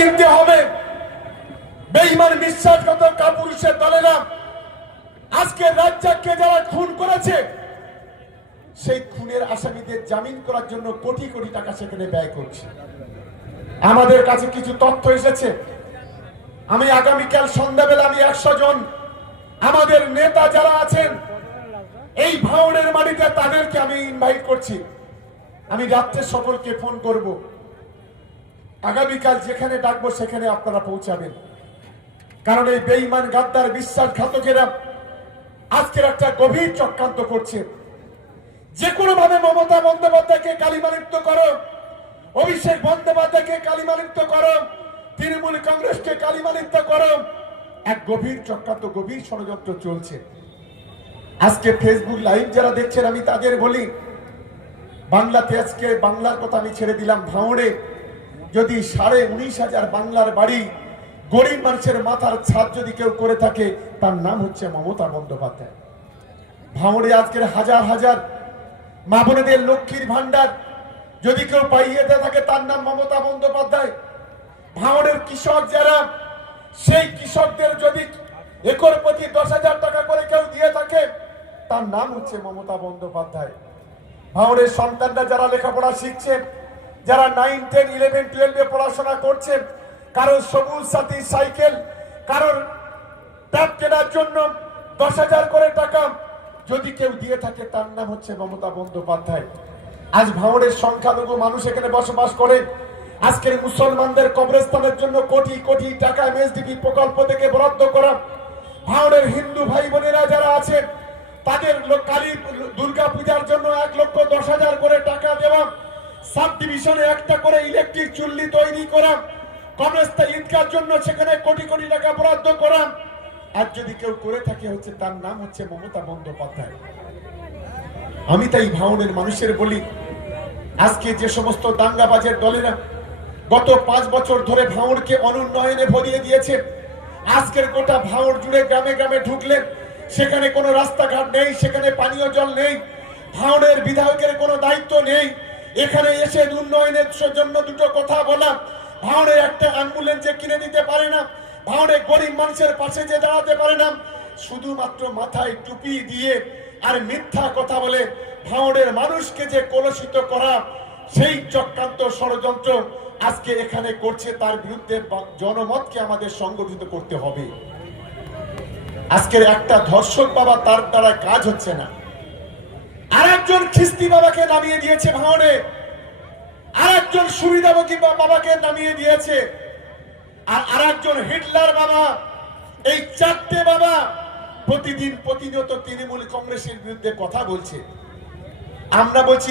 চিনতে হবে বেঈমান বিশ্বাসঘাতক কাপুরুষের দলেরা আজকে রাজ্জাককে যারা খুন করেছে সেই খুনের আসামিদের জামিন করার জন্য কোটি কোটি টাকা সেখানে ব্যয় করছে। আমাদের কাছে কিছু তথ্য এসেছে, আমি আগামীকাল সন্ধ্যাবেলা আমি 100 জন আমাদের নেতা যারা আছেন এই ভাঙড়ের মাটিতে তাদেরকে আমি ইনভাইট করছি। আমি রাত্রে সকলকে ফোন করব, আগামীকাল যেখানে ডাকবো সেখানে আপনারা পৌঁছাবেন। কারণ এই বেঈমান গাদ্দার বিশ্বাসঘাতকেরা আজকের একটা গভীর চক্রান্ত করছে। যে কোনো ভাবে মমতা বন্দ্যোপাধ্যায়কে কালিমালিপ্ত করো, অভিষেক বন্দ্যোপাধ্যায়কে কালিমালিপ্ত করো, তৃণমূল কংগ্রেসকে কালিমালিপ্ত করো, এক গভীর চক্রান্ত, গভীর ষড়যন্ত্র চলছে। আজকে ফেসবুক লাইভ যারা দেখছেন আমি তাদের বলি, বাংলাতে আজকে বাংলার কথা আমি ছেড়ে দিলাম, ভাঙড়ে যদি 19,500 বাংলার বাড়ি গরিব মানুষের মাথার ছাদ যদি কেউ করে থাকে তার নাম হচ্ছে মমতা বন্দ্যোপাধ্যায়। ভাঙড়ে আজকের হাজার হাজার মা বোনেদের লক্ষ্মীর ভান্ডার যদি কেউ পাইয়ে থাকে তার নাম মমতা বন্দ্যোপাধ্যায়। ভাঙড়ের কৃষক যারা, সেই কৃষকদের যদি একর প্রতি 10,000 টাকা করে কেউ দিয়ে থাকে তার নাম হচ্ছে মমতা বন্দ্যোপাধ্যায়। ভাঙড়ের সন্তানরা যারা লেখাপড়া শিখছে, যারা 9, 10, 11, 12 পড়াশোনা করছে, কারোর সবুজ সাথী সাইকেল, কারোর ট্যাব কেনার জন্য 10,000 করে টাকা যদি কেউ দিয়ে থাকে তার নাম হচ্ছে মমতা বন্দ্যোপাধ্যায়। আজ ভাঙড়ের সংখ্যালঘু মানুষ এখানে বসবাস করে, আজকের মুসলমানদের কবরস্থানের জন্য কোটি কোটি টাকা এমএসডিপি প্রকল্প থেকে বরাদ্দ করা, ভাঙড়ের হিন্দু ভাই বোনেরা যারা আছে তাদের কালী দুর্গা পূজার জন্য 1,10,000 করে টাকা দেওয়া, সাব ডিভিশনে একটা করে ইলেকট্রিক চুল্লি তৈরি করা, কবরস্থান ঈদগার জন্য সেখানে কোটি কোটি টাকা বরাদ্দ করা, আর যদি কেউ করে থাকে হচ্ছে তার নাম হচ্ছে মমতা বন্দ্যোপাধ্যায়। আমি তাই ভাঙড়ের মানুষের বলি, আজকে যে সমস্ত দাঙ্গাবাজের দলেরা গত 5 বছর ধরে ভাঙড়কে অনুন্নয়নে ভরিয়ে দিয়েছে, আজকের গোটা ভাঙড় জুড়ে গ্রামে গ্রামে ঢুকলে সেখানে কোনো রাস্তাঘাট নেই, সেখানে পানীয় জল নেই, ভাঙড়ের বিধায়কের কোনো দায়িত্ব নেই। এখানে এসে উন্নয়নের জন্য দুটো কথা বলা, ভাঙড়ে একটা অ্যাম্বুলেন্স কিনে দিতে পারে না, ভাঙড়ে গরিব মানুষের পাশে যে দাঁড়াতে পারে না, শুধুমাত্র মাথায় টুপি দিয়ে আর মিথ্যা কথা বলে ভাঙড়ের মানুষকে যে কলুষিত করা, সেই চক্রান্ত ষড়যন্ত্র আজকে এখানে করছে, তার বিরুদ্ধে জনমতকে আমাদের সংগঠিত করতে হবে। আজকের একটা ধর্ষক বাবা, তার দ্বারা কাজ হচ্ছে না, আরেকজন খিস্তি বাবাকে নামিয়ে দিয়েছে ভাঙড়ে, আরেকজন সুবিধাভোগী বাবাকে নামিয়ে দিয়েছে, আর আরেকজন হিটলার বাবা। এই 4টে বাবা প্রতিদিন প্রতিনিয়ত তৃণমূল কংগ্রেসের বিরুদ্ধে কথা বলছে। আমরা বলছি